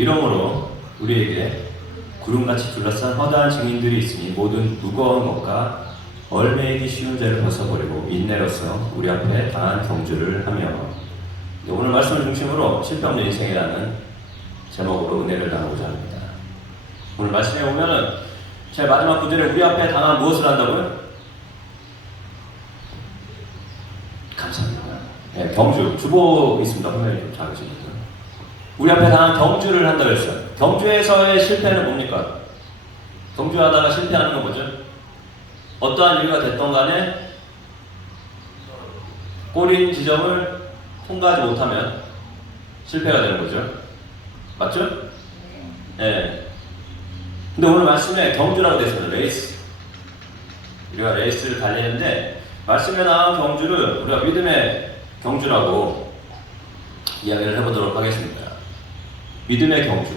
이러므로 우리에게 구름같이 둘러싼 허다한 증인들이 있으니 모든 무거운 것과 얼매이기 쉬운 죄를 벗어버리고 인내로서 우리 앞에 당한 경주를 하며. 오늘 말씀을 중심으로 실패 없는 인생이라는 제목으로 은혜를 나누고자 합니다. 오늘 말씀에 보면은 제 마지막 구절에 우리 앞에 당한 무엇을 한다고요? 감사합니다. 네, 경주, 주보 있습니다. 화면이 좀 작으시니까. 우리 앞에 당한 경주를 한다고 했어요. 경주에서의 실패는 뭡니까? 경주하다가 실패하는 건 뭐죠? 어떠한 이유가 됐던 간에 꼬린 지점을 통과하지 못하면 실패가 되는 거죠. 맞죠? 네. 근데 오늘 말씀에 경주라고 되어 있습니다. 레이스. 우리가 레이스를 달리는데 말씀에 나온 경주를 우리가 믿음의 경주라고 이야기를 해보도록 하겠습니다. 믿음의 경주.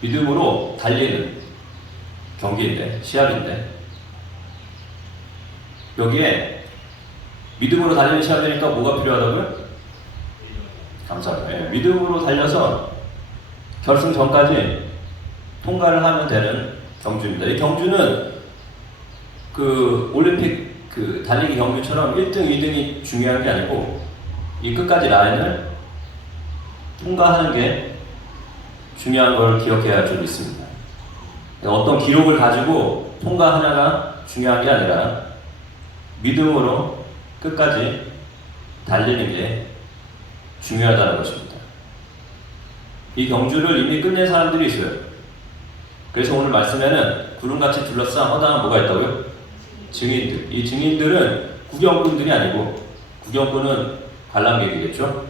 믿음으로 달리는 경기인데, 시합인데, 여기에 믿음으로 달리는 시합이니까 뭐가 필요하다고요? 감사합니다. 네, 믿음으로 달려서 결승전까지 통과를 하면 되는 경주입니다. 이 경주는 그 올림픽 그 달리기 경주처럼 1등, 2등이 중요한 게 아니고 이 끝까지 라인을 통과하는 게 중요한 걸 기억해야 좀 있습니다. 어떤 기록을 가지고 통과하냐가 중요한 게 아니라 믿음으로 끝까지 달리는 게 중요하다는 것입니다. 이 경주를 이미 끝낸 사람들이 있어요. 그래서 오늘 말씀에는 구름같이 둘러싼 허다한 뭐가 있다고요? 증인들. 이 증인들은 구경꾼들이 아니고, 구경꾼은 관람객이겠죠?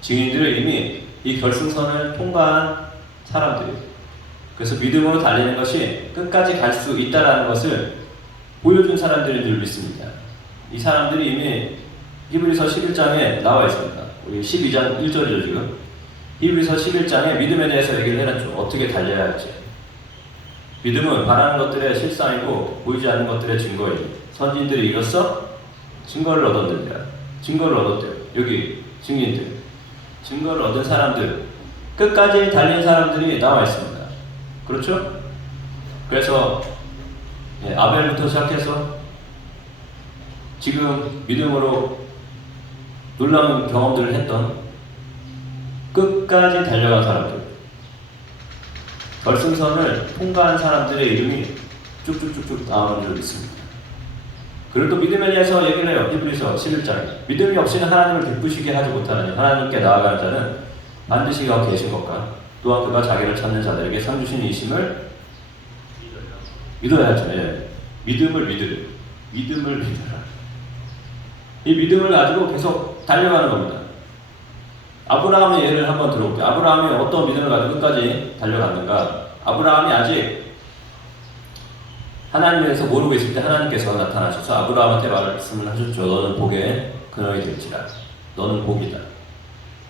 증인들은 이미 이 결승선을 통과한 사람들이에요. 그래서 믿음으로 달리는 것이 끝까지 갈 수 있다는 것을 보여준 사람들이 늘 믿습니다. 이 사람들이 이미 히브리서 11장에 나와 있습니다. 우리 12장 1절이죠 지금. 히브리서 11장에 믿음에 대해서 얘기를 해놨죠. 어떻게 달려야 할지. 믿음은 바라는 것들의 실상이고 보이지 않는 것들의 증거이니 선진들이 이로써 증거를 얻었느니라. 증거를 얻었대요. 여기 증인들. 증거를 얻은 사람들, 끝까지 달린 사람들이 나와 있습니다. 그렇죠? 그래서 아벨부터 시작해서 지금 믿음으로 놀라운 경험들을 했던 끝까지 달려간 사람들, 결승선을 통과한 사람들의 이름이 쭉쭉쭉쭉 나오는 줄 믿습니다. 그리고 또 믿음에 대해서 얘기를 해요. 히브리서 11장에 믿음이 없이는 하나님을 기쁘시게 하지 못하느니 하나님께 나아가는 자는 반드시 그가 계신 것과 또한 그가 자기를 찾는 자들에게 상 주신 이심을 믿어야죠. 믿음을 믿으라. 이 믿음을 가지고 계속 달려가는 겁니다. 아브라함의 예를 한번 들어볼게요. 아브라함이 어떤 믿음을 가지고 끝까지 달려갔는가? 아브라함이 아직 하나님에 대해서 모르고 있을 때 하나님께서 나타나셔서 아브라함한테 말씀을 하셨죠. 너는 복의 근원이 될지라. 너는 복이다.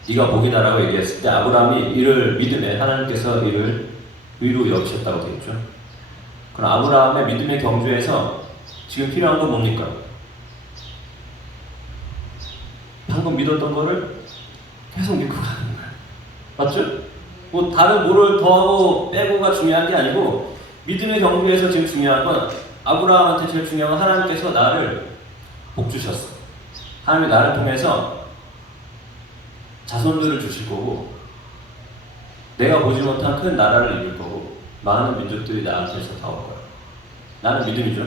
네가 복이다라고 얘기했을 때 아브라함이 이를 믿음에 하나님께서 이를 의로 여기셨다고 되어 있죠. 그럼 아브라함의 믿음의 경주에서 지금 필요한 건 뭡니까? 방금 믿었던 거를 계속 믿고 가는 거예요. 맞죠? 뭐 다른 뭐를 더하고 빼고가 중요한 게 아니고 믿음의 경주에서 지금 중요한 건 아브라함한테 제일 중요한 건 하나님께서 나를 복 주셨어. 하나님이 나를 통해서 자손들을 주실 거고 내가 보지 못한 큰 나라를 이룰 거고 많은 민족들이 나한테서 다 올 거야. 나는 믿음이죠.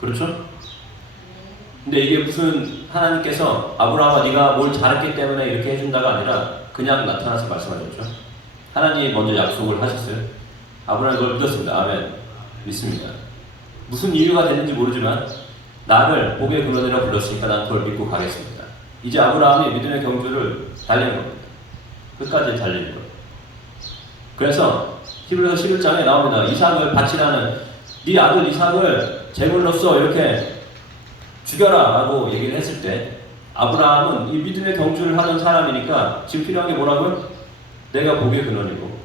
그렇죠? 근데 이게 무슨 하나님께서 아브라함아 네가 뭘 잘했기 때문에 이렇게 해준다가 아니라 그냥 나타나서 말씀하셨죠. 하나님이 먼저 약속을 하셨어요. 아브라함이 그걸 믿었습니다. 아멘. 믿습니다. 무슨 이유가 됐는지 모르지만 나를 복의 근원이라고 불렀으니까 난 그걸 믿고 가겠습니다. 이제 아브라함이 믿음의 경주를 달리는 겁니다. 끝까지 달리는 거예요. 그래서 히브리서 11장에 나옵니다. 이삭을 바치라는 네 아들 이삭을 제물로서 이렇게 죽여라 라고 얘기를 했을 때 아브라함은 이 믿음의 경주를 하던 사람이니까 지금 필요한 게 뭐라고요? 내가 복의 근원이고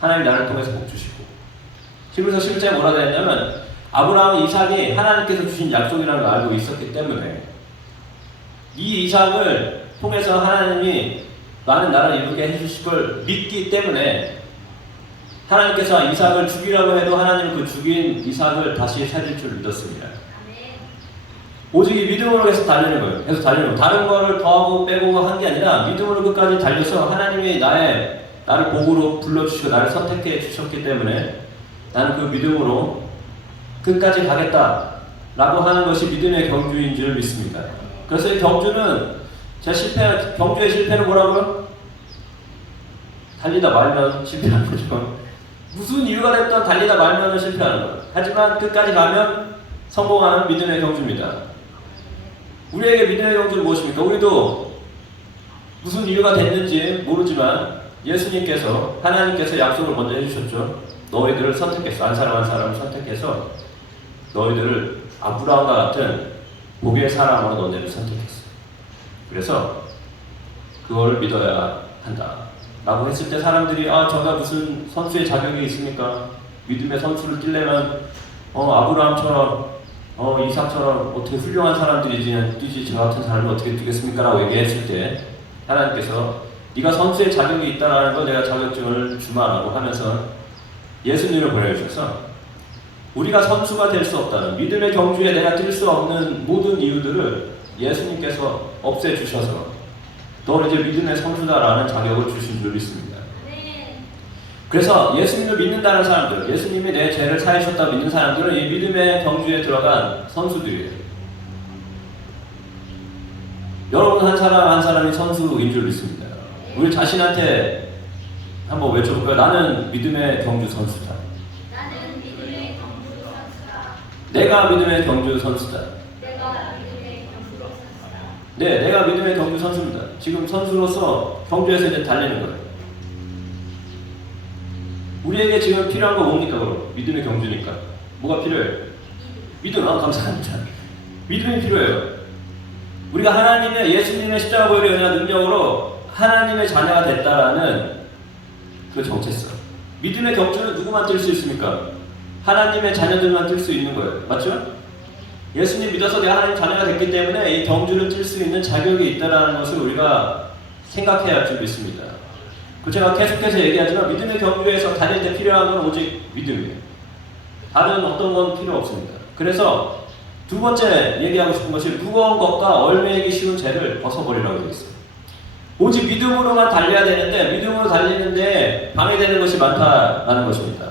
하나님 나를 통해서 복 주시고 히브리서 11장에 뭐라 그랬냐면 아브라함 이삭이 하나님께서 주신 약속이라는 걸 알고 있었기 때문에 이 이삭을 통해서 하나님이 많은 나라를 이루게 해주실 걸 믿기 때문에 하나님께서 이삭을 죽이라고 해도 하나님은 그 죽인 이삭을 다시 살릴 줄 믿었습니다. 오직 이 믿음으로 계속 달리는 거예요. 계속 달리는 거예요. 다른 거를 더하고 빼고 한 게 아니라 믿음으로 끝까지 달려서 하나님이 나를 복으로 불러주시고 나를 선택해 주셨기 때문에 나는 그 믿음으로 끝까지 가겠다라고 하는 것이 믿음의 경주인 줄 믿습니다. 그래서 이 경주는 경주의 실패는 뭐라고요? 달리다 말면 실패하는 거죠. 무슨 이유가 됐든 달리다 말면 실패하는 거예요. 하지만 끝까지 가면 성공하는 믿음의 경주입니다. 우리에게 믿음의 경주는 무엇입니까? 우리도 무슨 이유가 됐는지 모르지만 예수님께서 하나님께서 약속을 먼저 해주셨죠. 너희들을 선택했어. 한 사람을 선택해서 너희들을 아브라함과 같은 복의 사람으로 너희들을 선택했어. 그래서 그걸 믿어야 한다 라고 했을 때 사람들이 저가 무슨 선수의 자격이 있습니까? 믿음의 선수를 뛰려면 아브라함처럼 이삭처럼 어떻게 훌륭한 사람들이지 뛰지 저 같은 사람은 어떻게 뛰겠습니까? 라고 얘기했을 때 하나님께서 네가 선수의 자격이 있다는 거 내가 자격증을 주마라고 하면서 예수님을 보내주셔서 우리가 선수가 될 수 없다는 믿음의 경주에 내가 뛸 수 없는 모든 이유들을 예수님께서 없애주셔서 너 이제 믿음의 선수다라는 자격을 주신 줄 믿습니다. 그래서 예수님을 믿는다는 사람들, 예수님이 내 죄를 사하셨다 믿는 사람들은 이 믿음의 경주에 들어간 선수들이에요. 여러분 한 사람 한 사람이 선수인 줄 믿습니다. 우리 자신한테 한번 외쳐볼까요? 나는 믿음의 경주 선수다. 나는 믿음의 경주 선수다. 내가 믿음의 경주 선수다. 내가 믿음의 경주 선수다. 네, 내가 믿음의 경주 선수입니다. 지금 선수로서 경주에서 이제 달리는 거예요. 우리에게 지금 필요한 거 뭡니까? 그럼 믿음의 경주니까 뭐가 필요해요? 믿음. 감사합니다. 믿음이 필요해요. 우리가 하나님의 예수님의 십자가 보혈의 은혜와 능력으로 하나님의 자녀가 됐다라는 그 정체성. 믿음의 경주는 누구만 뛸 수 있습니까? 하나님의 자녀들만 뛸 수 있는 거예요. 맞죠? 예수님 믿어서 내가 하나님 자녀가 됐기 때문에 이 경주를 뛸 수 있는 자격이 있다는 것을 우리가 생각해야 할 줄 믿습니다. 제가 계속해서 얘기하지만 믿음의 경주에서 다닐 때 필요한 건 오직 믿음이에요. 다른 어떤 건 필요 없습니다. 그래서 두 번째 얘기하고 싶은 것이 무거운 것과 얽매이기 쉬운 죄를 벗어버리라고 되어 있어요. 오직 믿음으로만 달려야 되는데 믿음으로 달리는데 방해되는 것이 많다라는 것입니다.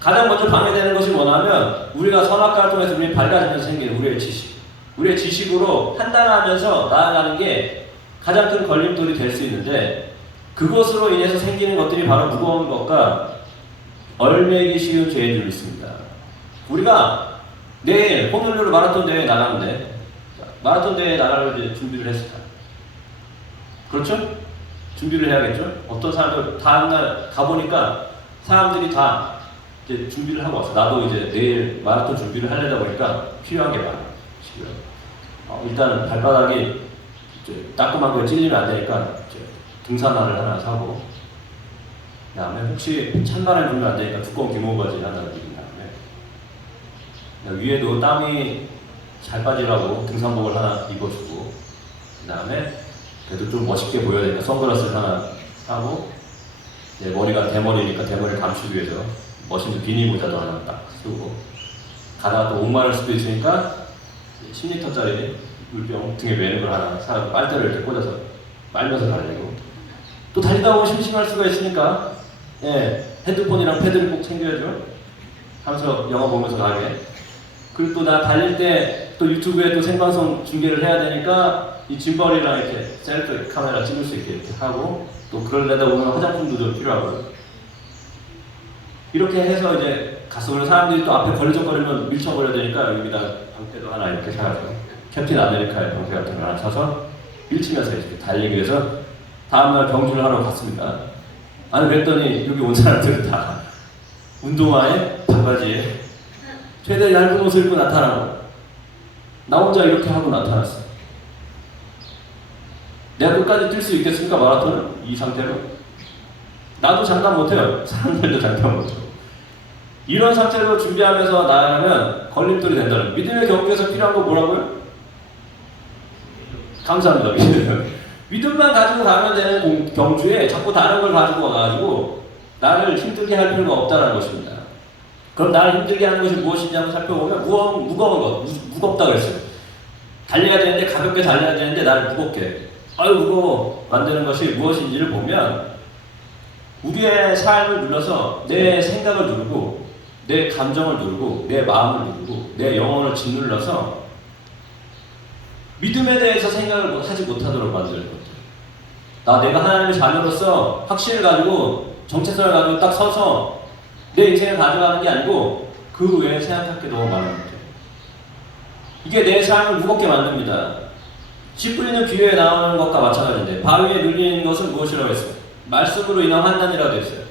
가장 먼저 방해되는 것이 뭐냐면 우리가 선악과를 통해서 우리 밝아지면서 생기는 우리의 지식. 우리의 지식으로 판단하면서 나아가는 게 가장 큰 걸림돌이 될 수 있는데 그것으로 인해서 생기는 것들이 바로 무거운 것과 얽매이기 쉬운 죄인 줄 믿습니다. 우리가 내일 호놀룰루 마라톤 대회에 나가는데 마라톤 대회에 나가려고 이제 준비를 했습니다. 그렇죠? 준비를 해야겠죠? 어떤 사람들 다음날 가보니까 사람들이 다 이제 준비를 하고 왔어. 나도 이제 내일 마라톤 준비를 하려다 보니까 필요한 게 많아요. 지금 일단은 발바닥이 이제 따끔한 거에 찔리면 안 되니까 등산화를 하나 사고, 그 다음에 혹시 찬바람이 불면 안 되니까 두꺼운 기모바지 하나 입은 다음에 위에도 땀이 잘 빠지라고 등산복을 하나 입어주고, 그 다음에 그래도 좀 멋있게 보여야 되니까 선글라스를 하나 사고, 머리가 대머리니까 대머리를 감추기 위해서 멋있는 비니 모자도 하나 딱 쓰고, 가다가 또 목마를 수도 있으니까 10리터짜리 물병 등에 매는 걸 하나 사고 빨대를 이렇게 꽂아서 빨면서 달리고, 또 달리다 보면 심심할 수가 있으니까 핸드폰이랑 패드를 꼭 챙겨야죠. 하면서 영화 보면서 가게. 그리고 또 나 달릴 때 또 유튜브에 또 생방송 중계를 해야 되니까 이 짐벌이랑 이렇게 셀프 카메라 찍을 수 있게 이렇게 하고, 또 그러려다 보면 화장품도 좀 필요하고, 이렇게 해서 이제 갔어. 사람들이 또 앞에 걸리적거리면 밀쳐버려야 되니까 여기다 방패도 하나 이렇게 사가지고 캡틴 아메리카의 방패 같은 거 하나 사서 밀치면서 이렇게 달리기 위해서 다음날 경주를 하러 갔습니다. 아니 그랬더니 여기 온 사람들은 다 운동화에 반바지에 최대 얇은 옷을 입고 나타나고, 나 혼자 이렇게 하고 나타났어. 내가 끝까지 뛸 수 있겠습니까? 마라톤을? 이 상태로? 나도 장담 못해요. 사람들도 장담 못해요. 이런 상태로 준비하면서 나아가면 걸림돌이 된다는. 믿음의 경주에서 필요한 거 뭐라고요? 감사합니다. 믿음만 가지고 가면 되는 경주에 자꾸 다른 걸 가지고 와가지고 나를 힘들게 할 필요가 없다는 것입니다. 그럼 나를 힘들게 하는 것이 무엇인지 한번 살펴보면 무거운 것, 무겁다 그랬어요. 달려야 되는데 가볍게 달려야 되는데 나를 무겁게 아유 무거워 만드는 것이 무엇인지를 보면 우리의 삶을 눌러서 내 생각을 누르고 내 감정을 누르고 내 마음을 누르고 내 영혼을 짓눌러서 믿음에 대해서 생각을 하지 못하도록 만드는 것들. 내가 하나님의 자녀로서 확신을 가지고 정체성을 가지고 딱 서서 내 인생을 가져가는 게 아니고 그 외에 생각할 게 너무 많은 거죠. 이게 내 삶을 무겁게 만듭니다. 씨 뿌리는 비유에 나오는 것과 마찬가지인데 바위에 눌리는 것은 무엇이라고 했어요? 말씀으로 인한 환난이라고 했어요.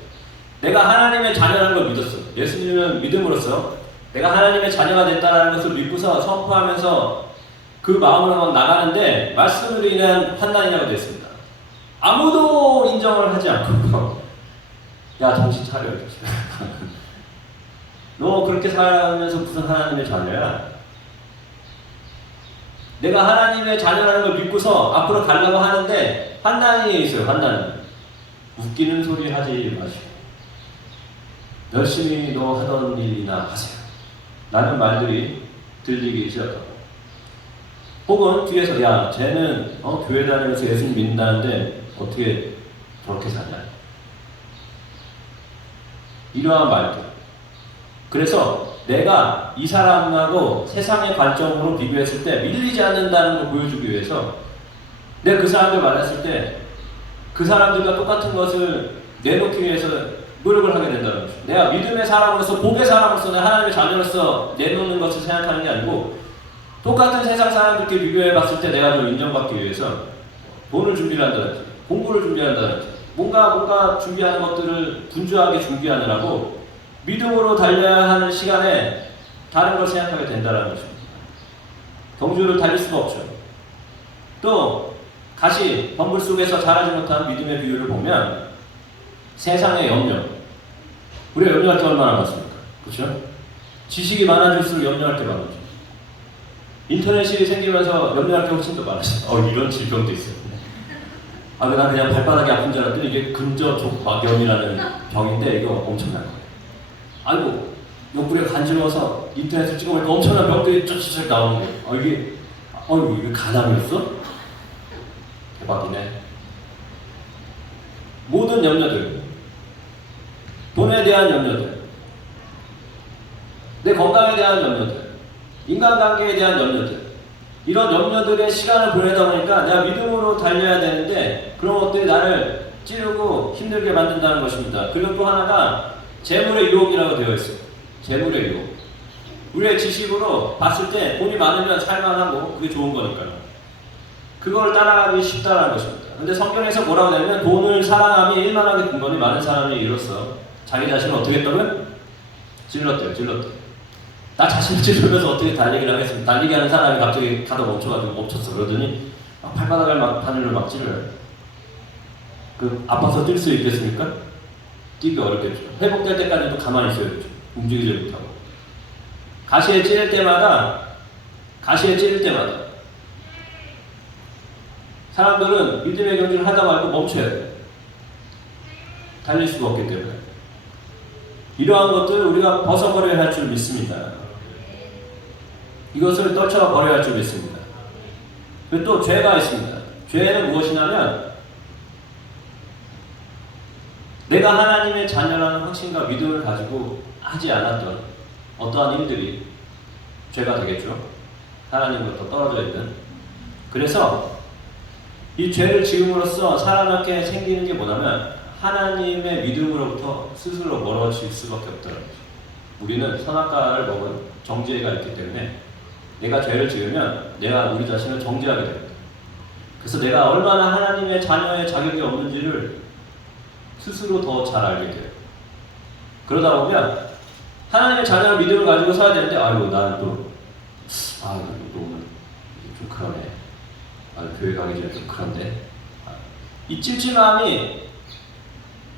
내가 하나님의 자녀라는 걸 믿었어. 예수님은 믿음으로써 내가 하나님의 자녀가 됐다는 것을 믿고서 선포하면서 그 마음으로 나가는데 말씀으로 인한 환난이라고 됐습니다. 아무도 인정을 하지 않고 야 정신 차려 너 그렇게 살아가면서 무슨 하나님의 자녀야? 내가 하나님의 자녀라는 걸 믿고서 앞으로 가려고 하는데 환난이 있어요. 환난. 웃기는 소리 하지 마시고 열심히 너 하던 일이나 하세요. 라는 말들이 들리기 시작하고 혹은 뒤에서 야 쟤는 교회 다니면서 예수님 믿는다는데 어떻게 저렇게 사냐 이러한 말들. 그래서 내가 이 사람하고 세상의 관점으로 비교했을 때 밀리지 않는다는 걸 보여주기 위해서 내가 그 사람들 만났을 때 그 사람들과 똑같은 것을 내놓기 위해서 노력을 하게 된다는 거죠. 내가 믿음의 사람으로서 복의 사람으로서 내가 하나님의 자녀로서 내놓는 것을 생각하는 게 아니고 똑같은 세상 사람들께 비교해 봤을 때 내가 좀 인정받기 위해서 돈을 준비한다든지 공부를 준비한다든지 뭔가 준비하는 것들을 분주하게 준비하느라고 믿음으로 달려야 하는 시간에 다른 걸 생각하게 된다는 것입니다. 경주를 달릴 수가 없죠. 또 가시, 범불 속에서 자라지 못한 믿음의 비유를 보면 세상의 염려. 우리가 염려할 게 얼마나 많습니까? 그렇죠? 지식이 많아질수록 염려할 게 많아져. 인터넷이 생기면서 염려할 게 훨씬 더 많아졌어요. 이런 질병도 있어요. 난 그냥 발바닥이 아픈 줄 알았더니 이게 근저족막염이라는 병인데 이거 엄청난 거예요. 아이고 옆구리가 간지러워서 인터넷을 찍어보니까 엄청난 병들이 쫙쫙 나오는 거예요. 이게 간암이었어? 대박이네. 모든 염려들, 돈에 대한 염려들, 내 건강에 대한 염려들, 인간관계에 대한 염려들, 이런 염려들의 시간을 보내다 보니까 내가 믿음으로 달려야 되는데 그런 것들이 나를 찌르고 힘들게 만든다는 것입니다. 그리고 또 하나가 재물의 유혹이라고 되어 있어요. 재물의 유혹. 우리의 지식으로 봤을 때 돈이 많으면 살만하고 그게 좋은 거니까요. 그걸 따라가기 쉽다는 것입니다. 근데 성경에서 뭐라고 하냐면 돈을 사랑함이 일만하게 근거니 많은 사람이 이로써 자기 자신을 어떻게 했다고요? 찔렀대요. 나 자신을 찔르면서 어떻게 달리기를 하겠습니까? 달리기 하는 사람이 갑자기 가다 멈췄어. 그러더니 발바닥을 바늘로 막 찔러요. 아파서 뛸 수 있겠습니까? 뛰기 어렵겠죠. 회복될 때까지도 가만히 있어야겠죠. 움직이지 못하고. 가시에 찌를 때마다 사람들은 믿음의 경주를 하다 말고 멈춰야 돼요. 달릴 수가 없기 때문에. 이러한 것들을 우리가 벗어버려야 할 줄 믿습니다. 이것을 떨쳐버려야 할 줄 믿습니다. 그리고 또 죄가 있습니다. 죄는 무엇이냐면 내가 하나님의 자녀라는 확신과 믿음을 가지고 하지 않았던 어떠한 일들이 죄가 되겠죠. 하나님으로부터 떨어져 있는. 그래서 이 죄를 지음으로써 사람에게 생기는 게 뭐냐면 하나님의 믿음으로부터 스스로 멀어질 수밖에 없다는 거죠. 우리는 선악과를 먹은 정죄가 있기 때문에 내가 죄를 지으면 내가 우리 자신을 정죄하게 됩니다. 그래서 내가 얼마나 하나님의 자녀의 자격이 없는지를 스스로 더 잘 알게 돼요. 그러다 보면 하나님의 자녀의 믿음을 가지고 살아야 되는데 나는 또 오늘 좀 그러네. 교회 가기 전에 좀 그런데 이 찜찜함이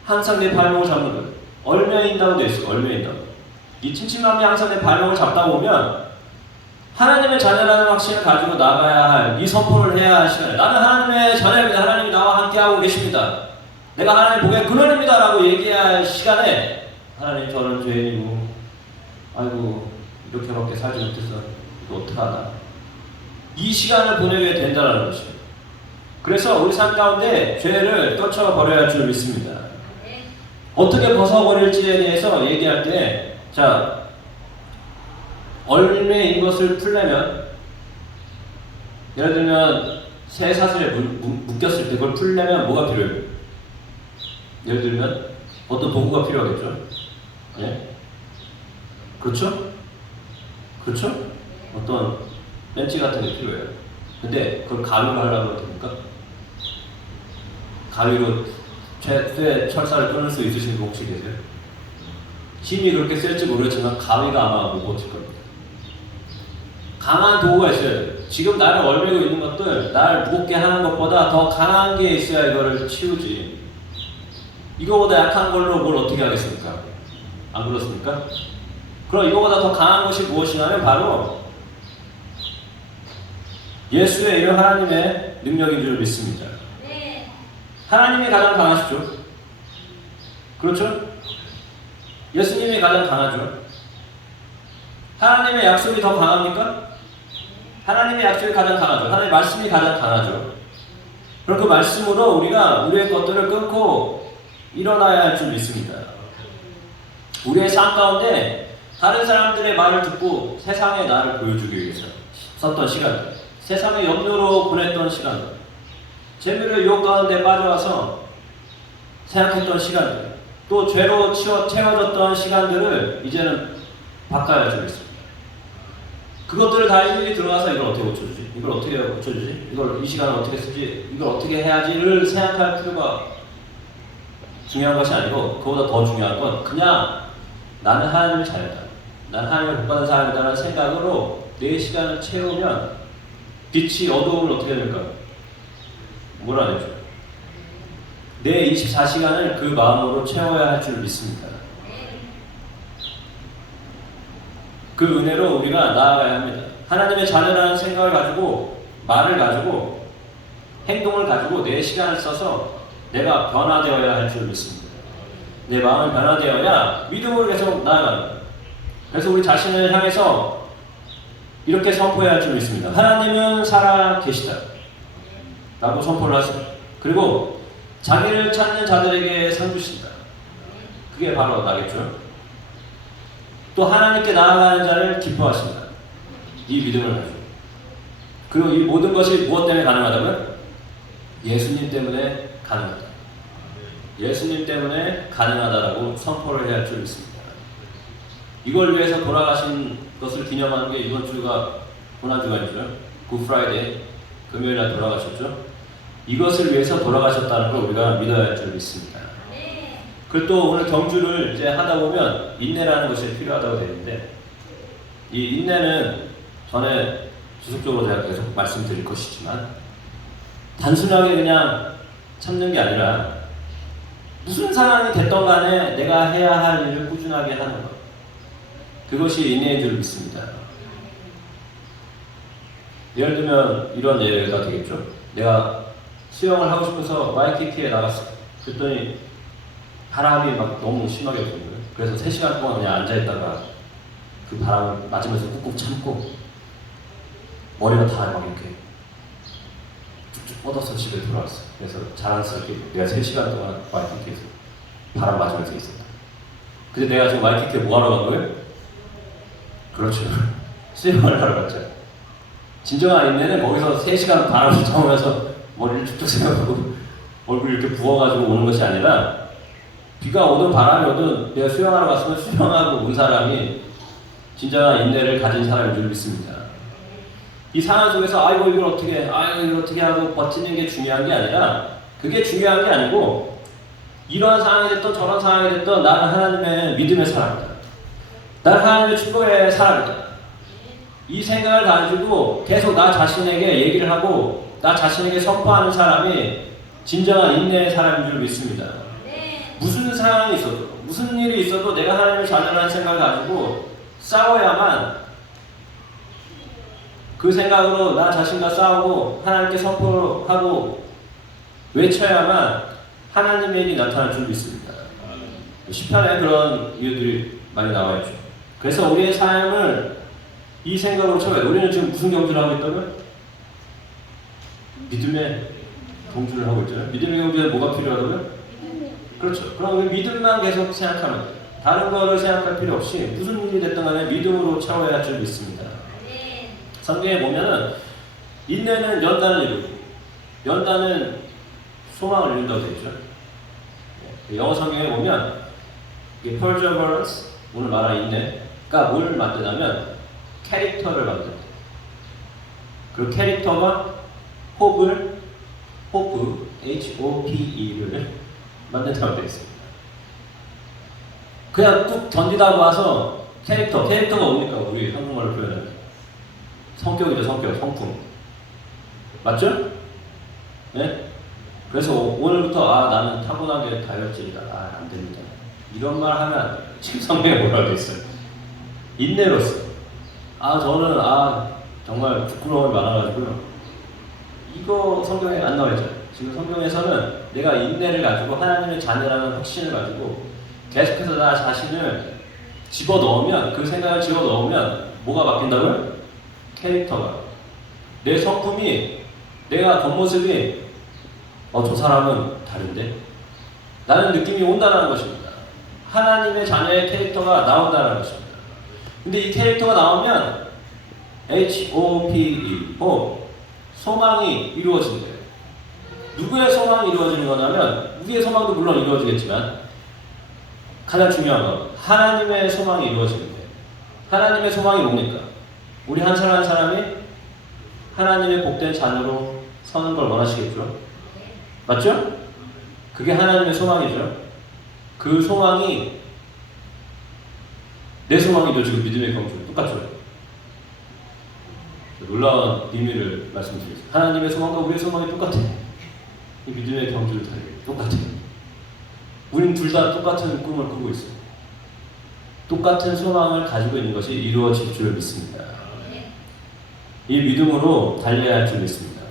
항상 내 발목을 잡는 거예요. 얼매인다고 되어 있어요. 얼매인다고. 이 찜찜함이 항상 내 발목을 잡다 보면 하나님의 자녀라는 확신을 가지고 나가야 할, 이 선포를 해야 할 시간에 나는 하나님의 자녀입니다. 하나님이 나와 함께하고 계십니다. 내가 하나님 복의 근원입니다. 라고 얘기해야 할 시간에 하나님 저는 죄인이고 아이고 이렇게밖에 살지 못해서 이거 어떡하나. 이 시간을 보내게 된다는 것입니다. 그래서 우리 삶 가운데 죄를 떨쳐버려야 할 줄 믿습니다. 어떻게 벗어버릴지에 대해서 얘기할 때, 자, 얼매인 것을 풀려면, 예를 들면 새 사슬에 묶였을 때 그걸 풀려면 뭐가 필요해요? 예를 들면 어떤 도구가 필요하겠죠? 예? 그렇죠? 그렇죠? 어떤 벤치 같은 게 필요해요. 근데 그걸 가위로 하려고 됩니까? 가위로 쇠 철사를 끊을 수 있으신 분 혹시 계세요? 힘이 그렇게 셀지 모르겠지만 가위가 아마 못 버틸 겁니다. 강한 도구가 있어야 돼요. 지금 나를 얼매고 있는 것들, 나를 무겁게 하는 것보다 더 강한 게 있어야 이거를 치우지. 이거보다 약한 걸로 뭘 어떻게 하겠습니까? 안 그렇습니까? 그럼 이거보다 더 강한 것이 무엇이냐면 바로 예수의 이름 하나님의 능력인 줄 믿습니다. 하나님이 가장 강하시죠? 그렇죠? 예수님이 가장 강하죠? 하나님의 약속이 더 강합니까? 하나님의 약속이 가장 강하죠. 하나님의 말씀이 가장 강하죠. 그럼 그 말씀으로 우리가 우리의 것들을 끊고 일어나야 할 줄 믿습니다. 우리의 삶 가운데 다른 사람들의 말을 듣고 세상에 나를 보여주기 위해서 썼던 시간들, 세상의 염려로 보냈던 시간들, 재미를 유혹 가운데 빠져와서 생각했던 시간들, 또 죄로 채워졌던 시간들을 이제는 바꿔야 할 줄 믿습니다. 그것들을 다 일일이 들어가서 이걸 어떻게 고쳐주지? 이걸 어떻게 고쳐주지? 이걸 이 시간을 어떻게 쓰지? 이걸 어떻게 해야지를 생각할 필요가 중요한 것이 아니고, 그보다 더 중요한 건 그냥 나는 하나님의 자녀다, 나는 하나님을 복받은 사람이다라는 생각으로 내 시간을 채우면 빛이 어두움을 어떻게 될까? 몰아내죠. 내 24시간을 그 마음으로 채워야 할 줄 믿습니다. 그 은혜로 우리가 나아가야 합니다. 하나님의 자녀라는 생각을 가지고, 말을 가지고, 행동을 가지고 내 시간을 써서 내가 변화되어야 할 줄 믿습니다. 내 마음이 변화되어야 믿음으로 계속 나아갑니다. 그래서 우리 자신을 향해서 이렇게 선포해야 할 줄 믿습니다. 하나님은 살아 계시다 라고 선포를 하세요. 그리고 자기를 찾는 자들에게 상 주신다. 그게 바로 나겠죠. 또 하나님께 나아가는 자를 기뻐하신다. 이 믿음을 가지고. 그리고 이 모든 것이 무엇 때문에 가능하다고요? 예수님 때문에 가능하다. 예수님 때문에 가능하다라고 선포를 해야 할 줄 믿습니다. 이걸 위해서 돌아가신 것을 기념하는 게 이번 주가 고난주간이죠. 굿프라이데이, 금요일날 돌아가셨죠. 이것을 위해서 돌아가셨다는 걸 우리가 믿어야 할 줄 믿습니다. 그리고 또 오늘 경주를 이제 하다 보면 인내라는 것이 필요하다고 되는데, 이 인내는 전에 지속적으로 제가 계속 말씀드릴 것이지만 단순하게 그냥 참는 게 아니라 무슨 상황이 됐던 간에 내가 해야 할 일을 꾸준하게 하는 것, 그것이 인내인 줄 믿습니다. 예를 들면 이런 예가 되겠죠. 내가 수영을 하고 싶어서 와이키키에 나갔어. 그랬더니 바람이 막 너무 심하게 부는 거예요. 그래서 3시간 동안 그냥 앉아있다가 그 바람을 맞으면서 꾹꾹 참고 머리가 다 막 이렇게 쭉쭉 뻗어서 집에 돌아왔어요. 그래서 자랑스럽게 내가 3시간 동안 와이키키에서 바람 맞으면서 있었다. 근데 내가 지금 와이키키에 뭐 하러 간 거예요? 그렇죠. 수영을 하러 갔죠. 진정한 인내는 거기서 3시간 바람을 참으면서 머리를 쭉쭉 세우고 얼굴이 이렇게 부어가지고 오는 것이 아니라, 비가 오든 바람이 오든 내가 수영하러 갔으면 수영하고 온 사람이 진정한 인내를 가진 사람인 줄 믿습니다. 이 상황 속에서 아이고 이걸 어떻게 하고 버티는 게 중요한 게 아니라, 그게 중요한 게 아니고, 이런 상황이 됐든 저런 상황이 됐든 나는 하나님의 믿음의 사람이다, 나는 하나님의 축복의 사람이다, 이 생각을 가지고 계속 나 자신에게 얘기를 하고 나 자신에게 선포하는 사람이 진정한 인내의 사람인 줄 믿습니다. 무슨 상황이 있어도, 무슨 일이 있어도 내가 하나님을 자녀라는 생각을 가지고 싸워야만 그 생각으로 나 자신과 싸우고 하나님께 선포하고 외쳐야만 하나님의 일이 나타날 줄 믿습니다. 시편에 그런 이유들이 많이 나와 있죠. 그래서 우리의 삶을 이 생각으로 채워야 돼. 우리는 지금 무슨 경주를 하고 있다고요? 믿음의 경주를 하고 있잖아요. 믿음의 경주에 뭐가 필요하다고요? 그렇죠. 그럼 우리 믿음만 계속 생각하면 돼요. 다른 거를 생각할 필요 없이 무슨 일이 됐든 간에 믿음으로 채워야 할 줄 믿습니다. 성경에 보면은 인내는 연단을 이루고 연단은 소망을 이룬다고 되어 있죠. 영어 성경에 보면 perseverance, 오늘 말한 인내가 뭘 만드냐면 캐릭터를 만든다. 그 캐릭터가 hope, H-O-P-E를 만든다고 되어 있습니다. 그냥 뚝 던지다 와서 캐릭터가 뭡니까? 우리 한국말로 표현하면 성격이죠. 성품. 맞죠? 네? 그래서 오늘부터 나는 타고나게 다혈질이다. 안 됩니다. 이런 말 하면 안 돼요. 지금 성경에 뭐라고 돼 있어요? 인내로서. 저는 정말 부끄러움이 많아가지고요. 이거 성경에 안 나와 있잖아요. 지금 성경에서는 내가 인내를 가지고 하나님의 자녀라는 확신을 가지고 계속해서 나 자신을 집어넣으면, 그 생각을 집어넣으면 뭐가 바뀐다고요? 캐릭터가. 내 성품이, 내가 겉모습이 저 사람은 다른데? 라는 느낌이 온다는 것입니다. 하나님의 자녀의 캐릭터가 나온다는 것입니다. 근데 이 캐릭터가 나오면 H-O-P-E, 소망이 이루어진대요. 누구의 소망이 이루어지는 거냐면 우리의 소망도 물론 이루어지겠지만 가장 중요한 건 하나님의 소망이 이루어지는 거예요. 하나님의 소망이 뭡니까? 우리 한 사람 한 사람이 하나님의 복된 자녀로 서는 걸 원하시겠죠? 맞죠? 그게 하나님의 소망이죠. 그 소망이 내 소망이죠. 지금 믿음의 경주 똑같죠? 놀라운 비밀을 말씀드리겠습니다. 하나님의 소망과 우리의 소망이 똑같아요. 이 믿음의 경주를 타요. 똑같아요. 우린 둘 다 똑같은 꿈을 꾸고 있어요. 똑같은 소망을 가지고 있는 것이 이루어질 줄 믿습니다. 이 믿음으로 달려야 할 줄 믿습니다.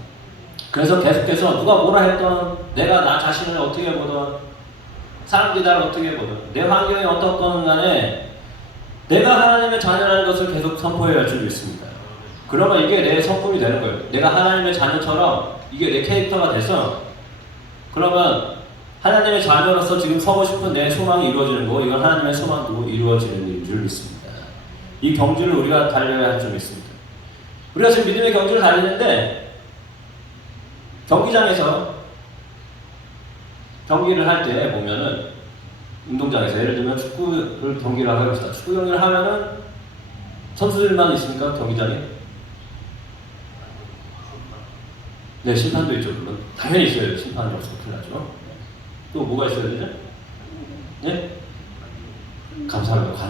그래서 계속해서 누가 뭐라 했던, 내가 나 자신을 어떻게 보든, 사람들이 나를 어떻게 보든, 내 환경이 어떻건 간에 내가 하나님의 자녀라는 것을 계속 선포해야 할 줄 믿습니다. 그러면 이게 내 성품이 되는 거예요. 내가 하나님의 자녀처럼 이게 내 캐릭터가 돼서, 그러면 하나님의 자녀로서 지금 서고 싶은 내 소망이 이루어지는 거고, 이건 하나님의 소망도 이루어지는 일인 줄 믿습니다. 이 경주를 우리가 달려야 할 줄 믿습니다. 우리가 지금 믿음의 경주를 달리는데, 경기장에서 경기를 할 때 보면은, 운동장에서 예를 들면 축구를 경기를 하고 합시다. 축구 경기를 하면은 선수들만 있습니까? 경기장에? 네, 심판도 있죠. 물론 당연히 있어요. 심판이 없어서 큰일 나죠. 또 뭐가 있어야 되죠? 네? 감사합니다.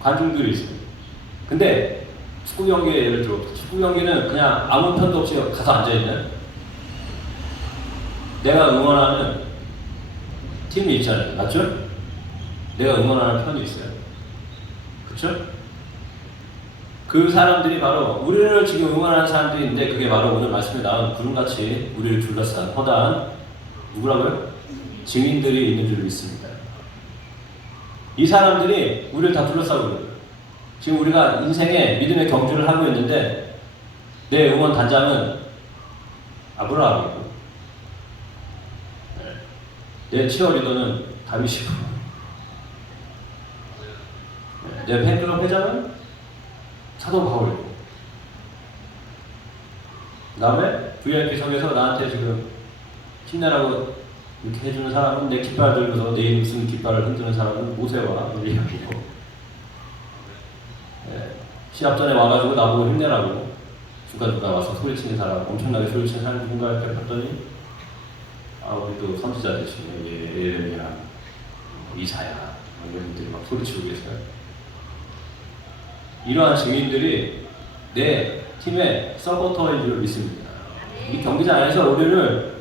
관중들이 있어요. 근데 축구 경기에 예를 들어 축구 경기는 그냥 아무 편도 없이 가서 앉아있는, 내가 응원하는 팀이 있잖아요. 맞죠? 내가 응원하는 편이 있어요. 그쵸? 그 사람들이 바로 우리를 지금 응원하는 사람들인데, 그게 바로 오늘 말씀에 나온 구름같이 우리를 둘러싼 허다한 누구라고요? 증인들이 있는 줄 믿습니다. 이 사람들이 우리를 다 둘러싸고 있는 거예요. 지금 우리가 인생의 믿음의 경주를 하고 있는데, 내 응원 단장은 아브라함이고, 내 치어리더는 다윗이고, 내 팬클럽 회장은 사도 바울이고, 그 다음에 VIP석에서 나한테 지금 힘내라고 이렇게 해주는 사람은, 내 깃발 들고서 내 이름 쓴 깃발을 흔드는 사람은 모세와 엘리야이고, 시합 전에 와가지고 나보고 힘내라고 중간중간 와서 소리치는 사람, 엄청나게 소리치는 사람이 누군가 이렇게 봤더니, 우리 또 선지자 되시네, 예레미야, 이사야, 이런 분들이 막 소리치고 계세요. 이러한 증인들이 내 팀의 서포터인 줄 믿습니다. 이 경기장 안에서 우리를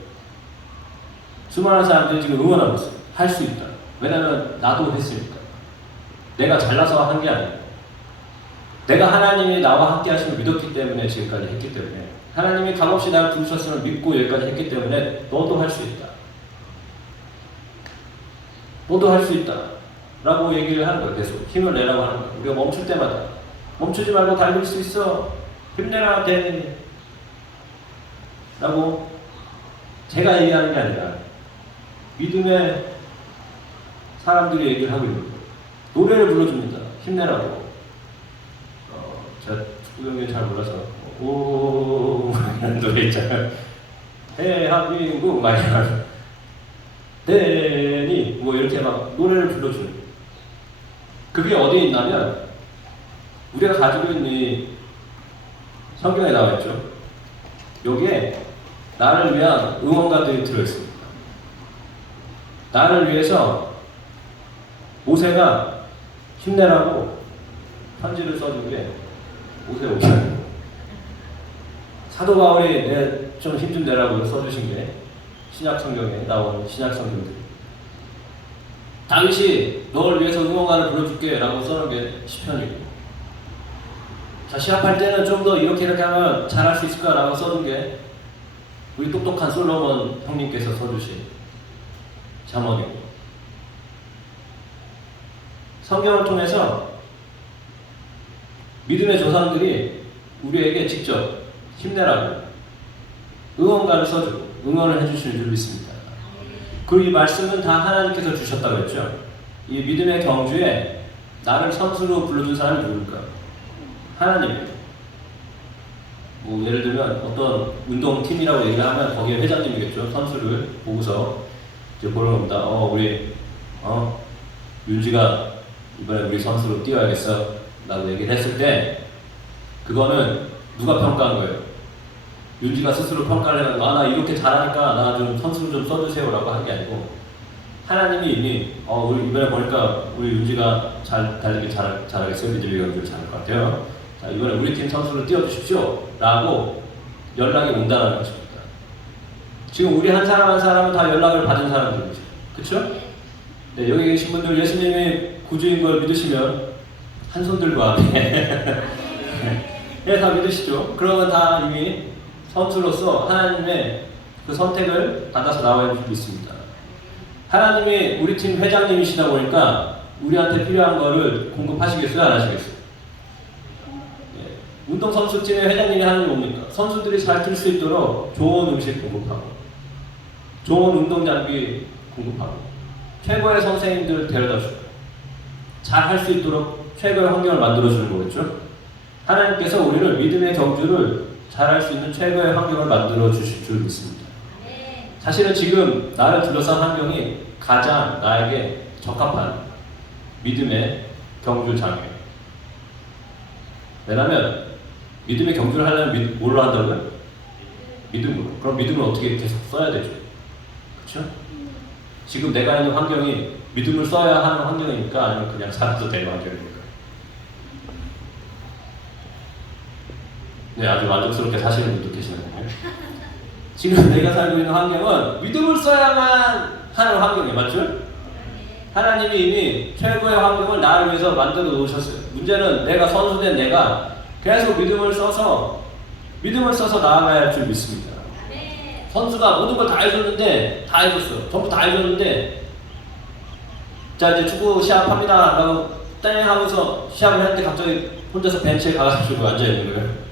수많은 사람들이 지금 응원하고 있어요. 할 수 있다. 왜냐면 나도 했으니까. 내가 잘나서 한 게 아니에요. 내가 하나님이 나와 함께 하심을 믿었기 때문에 지금까지 했기 때문에, 하나님이 값없이 나를 부르셨음을 믿고 여기까지 했기 때문에 너도 할 수 있다. 너도 할 수 있다. 라고 얘기를 하는 거예요. 계속 힘을 내라고 하는 거예요. 우리가 멈출 때마다 멈추지 말고 달릴 수 있어. 힘내라 대 라고 제가 얘기하는 게 아니라 믿음의 사람들이 얘기를 하고 있는 거예요. 노래를 불러줍니다. 힘내라고. 제가 축구 경기는 잘 몰라서 오 이런 노래 있잖아요. 대한민국 막 이런 대니 뭐 이렇게 막 노래를 불러주는 거예요. 그게 어디에 있냐면 우리가 가지고 있는 이 성경에 나와 있죠. 여기에 나를 위한 응원가들이 들어있습니다. 나를 위해서 모세가 힘내라고 편지를 써준 게 모세 오션. 사도 바울이 좀 힘 좀 내라고 써주신 게 신약 성경에 나온 신약 성경들. 다윗이 널 위해서 응원가를 불러줄게 라고 써놓은 게 시편이고, 자 시합할 때는 좀 더 이렇게 하면 잘할 수 있을까 라고 써준 게 우리 똑똑한 솔로몬 형님께서 써주신 잠언이고, 성경을 통해서 믿음의 조상들이 우리에게 직접 힘내라고 응원가를 써주고 응원을 해주시는 줄 믿습니다. 그리고 이 말씀은 다 하나님께서 주셨다고 했죠. 이 믿음의 경주에 나를 선수로 불러준 사람이 누굴까? 하나님이에요. 뭐 예를 들면 어떤 운동팀이라고 얘기를 하면 거기에 회장님이겠죠. 선수를 보고서 이제 보러 옵니다. 우리 윤지가 이번에 우리 선수로 뛰어야겠어 라고 얘기를 했을 때 그거는 누가 평가한 거예요? 윤지가 스스로 평가를 해가지고 나 이렇게 잘하니까 나 좀 선수를 좀 써주세요 라고 한 게 아니고, 하나님이 이미 우리 이번에 보니까 우리 윤지가 잘 달리기 잘하겠어요. 믿음의 경주를 잘할 것 같아요. 자 이번에 우리 팀 선수를 띄워주십시오 라고 연락이 온다는 것입니다. 지금 우리 한 사람 한 사람은 다 연락을 받은 사람들이죠. 그쵸? 네, 여기 계신 분들 예수님이 구주인 걸 믿으시면 한 손 들고 앞에 네, 다 믿으시죠? 그러면 다 이미 선수로서 하나님의 그 선택을 받아서 나와야 줄 믿습니다. 하나님이 우리 팀 회장님이시다 보니까 우리한테 필요한 거를 공급하시겠어요? 안 하시겠어요? 네. 운동선수팀의 회장님이 하는 게 뭡니까? 선수들이 잘 뛸 수 있도록 좋은 음식 공급하고 좋은 운동장비 공급하고 최고의 선생님들 데려다 주고 잘 할 수 있도록 최고의 환경을 만들어주는 거겠죠? 하나님께서 우리를 믿음의 경주를 잘 할 수 있는 최고의 환경을 만들어 주실 줄 믿습니다. 사실은 지금 나를 둘러싼 환경이 가장 나에게 적합한 믿음의 경주장이에요. 왜냐하면 믿음의 경주를 하려면 뭘로 한다고요? 믿음으로. 그럼 믿음을 어떻게 계속 써야 되죠? 그렇죠? 지금 내가 있는 환경이 믿음을 써야 하는 환경이니까 아니면 그냥 살아도 되는 환경입니까? 네, 아주 만족스럽게 사시는 분도 계시는군요. 지금 내가 살고 있는 환경은 믿음을 써야만 하는 환경이에요. 맞죠? 하나님이 이미 최고의 환경을 나를 위해서 만들어 놓으셨어요. 문제는 내가 선수된 내가 계속 믿음을 써서 나아가야 할 줄 믿습니다. 선수가 모든 걸 다 해줬는데, 다 해줬어. 전부 다 해줬는데, 자, 이제 축구 시합합니다. 라고 땡 하면서 시합을 했는데 갑자기 혼자서 벤치에 가가지고 앉아있는 거예요.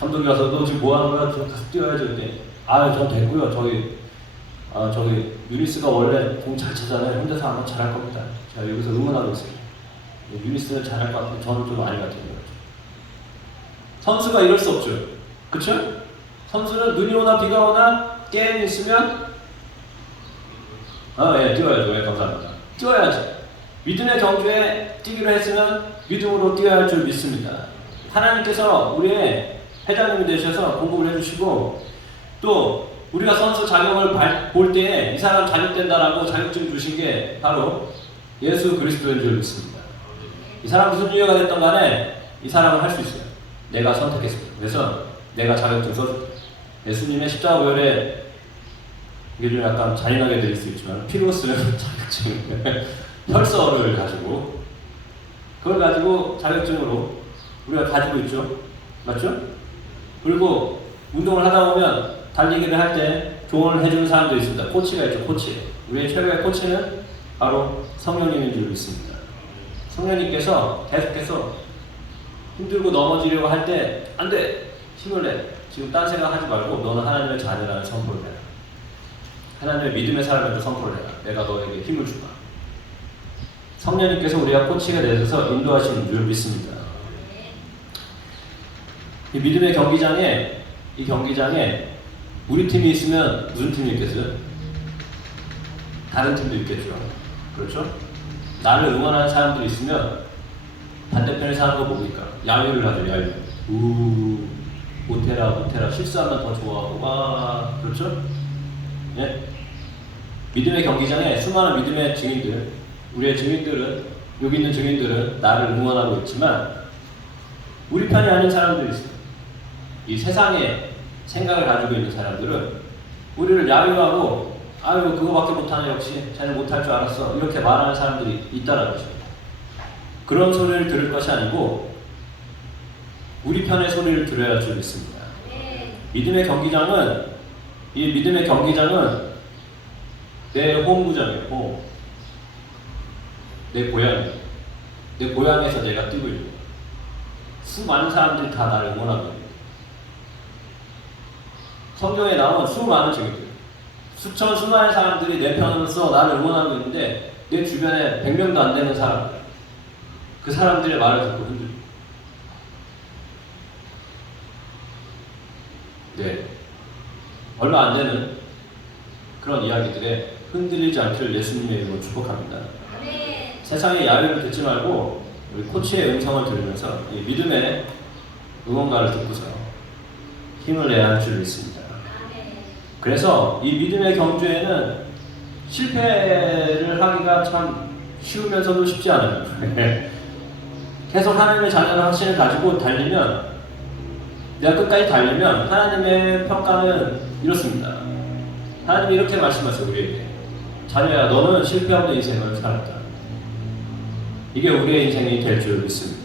감독이 와서 너 지금 뭐 하는 거야? 좀 가서 뛰어야지. 그때 전 됐고요. 저기 유니스가 원래 공 잘 차잖아요. 혼자서 아마 잘할 겁니다. 제가 여기서 응원하고 있어요. 유니스는 잘할 것 같은데 저는 좀 아닌 것 같아요. 선수가 이럴 수 없죠. 그쵸? 선수는 눈이 오나 비가 오나 게임이 있으면 뛰어야죠. 예, 감사합니다. 뛰어야죠. 믿음의 경주에 뛰기로 했으면 믿음으로 뛰어야 할 줄 믿습니다. 하나님께서 우리의 회장님이 되셔서 공급을 해주시고, 또 우리가 선수 자격을 볼 때에 이 사람 자격된다라고 자격증 주신 게 바로 예수 그리스도인 줄 믿습니다. 이 사람 무슨 이유가 됐던 간에 이 사람을 할 수 있어요. 내가 선택했습니다. 그래서 내가 자격증 써줄게. 예수님의 십자가 보혈에 이게 좀 약간 잔인하게 들릴 수 있지만 피로 쓰는 자격증 혈서를 가지고 그걸 가지고 자격증으로 우리가 가지고 있죠. 맞죠? 그리고 운동을 하다 보면 달리기를 할 때 조언을 해주는 사람도 있습니다. 코치가 있죠. 코치. 우리의 최고의 코치는 바로 성령님인 줄 믿습니다. 성령님께서 계속해서 힘들고 넘어지려고 할 때 안 돼! 힘을 내! 지금 딴 생각 하지 말고 너는 하나님의 자녀라는 선포를 해라. 하나님의 믿음의 사람으로 선포를 해라. 내가 너에게 힘을 주마. 성령님께서 우리가 코치가 되셔서 인도하시는 줄 믿습니다. 이 믿음의 경기장에 우리 팀이 있으면 무슨 팀이 있겠어요? 다른 팀도 있겠죠. 그렇죠? 나를 응원하는 사람들이 있으면 반대편에 사는 거 뭡니까? 야유를 하죠. 야유. 못해라 실수하면 더 좋아하고 와. 그렇죠? 예? 믿음의 경기장에 수많은 믿음의 증인들, 우리의 증인들은, 여기 있는 증인들은 나를 응원하고 있지만 우리 편이 아닌 사람들이 있어요. 이 세상에 생각을 가지고 있는 사람들은 우리를 야유하고 아유 그거밖에 못하네, 역시 쟤는 못할 줄 알았어, 이렇게 말하는 사람들이 있다는 것입니다. 그런 소리를 들을 것이 아니고 우리 편의 소리를 들어야 할 줄 믿습니다. 믿음의 경기장은 내 홈구장이고 내 고향에서 내가 뛰고 있는 거야. 수많은 사람들이 다 나를 응원하고 있는 거야. 성경에 나온 수많은 증인들, 수많은 사람들이 내 편으로서 나를 응원하고 있는데 내 주변에 100명도 안 되는 사람들, 그 사람들의 말을 듣고 흔들려. 네, 얼마 안 되는 그런 이야기들에 흔들리지 않기를 예수님의 이름으로 축복합니다. 세상의 야유를 듣지 말고 우리 코치의 음성을 들으면서 이 믿음의 응원가를 듣고서 힘을 내야 할 줄 믿습니다. 그래서 이 믿음의 경주에는 실패를 하기가 참 쉬우면서도 쉽지 않아요. 계속 하나님의 자녀의 확신을 가지고 달리면, 내가 끝까지 달리면 하나님의 평가는 이렇습니다. 하나님이 이렇게 말씀하세요. 우리에게 자녀야, 너는 실패 없는 인생을 살았다. 이게 우리의 인생이 될 줄 믿습니다.